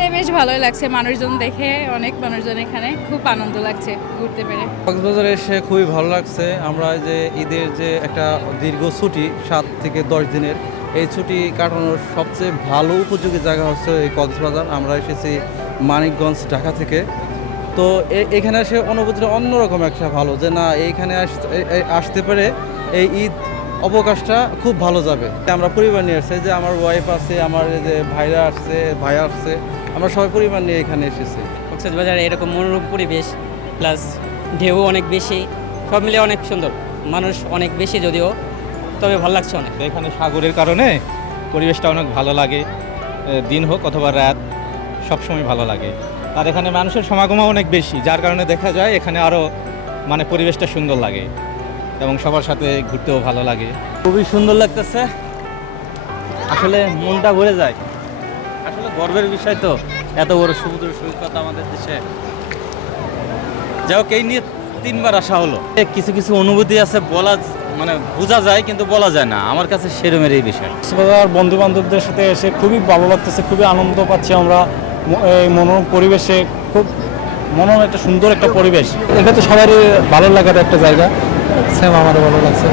ঘুরতে বেশ ভালোই লাগছে, মানুষজন দেখে অনেক মানুষজন, এখানে খুব আনন্দ লাগছে ঘুরতে পেরে। কক্সবাজারে এসে খুবই ভালো লাগছে। আমরা যে ঈদের যে একটা দীর্ঘ ছুটি 7 থেকে 10 দিনের, এই ছুটি কাটানোর সবচেয়ে ভালো উপযোগী জায়গা হচ্ছে এই কক্সবাজার। আমরা এসেছি মানিকগঞ্জ, ঢাকা থেকে। তো এখানে এসে অনুভূতিটা অন্যরকম একটা ভালো, যে না এইখানে আসতে পেরে এই ঈদ অবকাশটা খুব ভালো যাবে। আমরা পরিবার নিয়ে আসছি, যে আমার ওয়াইফ আছে, আমার এই যে ভাইরা আসছে, ভাই আসছে, আমরা সবাই পরিবার নিয়ে এখানে এসেছি। কক্সবাজারে এরকম মনোরম পরিবেশ, প্লাস ঢেউ অনেক বেশি, সব মিলে অনেক সুন্দর। মানুষ অনেক বেশি যদিও, তবে ভালো লাগছে অনেক। এখানে সাগরের কারণে পরিবেশটা অনেক ভালো লাগে, দিন হোক অথবা রাত সবসময় ভালো লাগে। আর এখানে মানুষের সমাগমও অনেক বেশি, যার কারণে দেখা যায় এখানে আরও মানে পরিবেশটা সুন্দর লাগে এবং সবার সাথে ঘুরতেও ভালো লাগে। খুবই সুন্দর লাগতেছে, আসলে মনটা ভরে যায়। আসলে গর্বের বিষয় তো, এত বড় সমুদ্র সৈকত আমাদের দেশে। যাই হোক, এই নিয়ে 3বার আসা হলো। কিছু কিছু অনুভূতি আছে, মানে বোঝা যায় কিন্তু বলা যায় না। আমার কাছে সেরমের এই বিষয়। কক্সবাজার বন্ধু বান্ধবদের সাথে এসে খুবই ভালো লাগতেছে, খুবই আনন্দ পাচ্ছি আমরা। এই মনোরম পরিবেশে খুব মনোরম একটা সুন্দর একটা পরিবেশ। এটা তো সবারই ভালো লাগার একটা জায়গা, সেম আমারও ভালো লাগছে।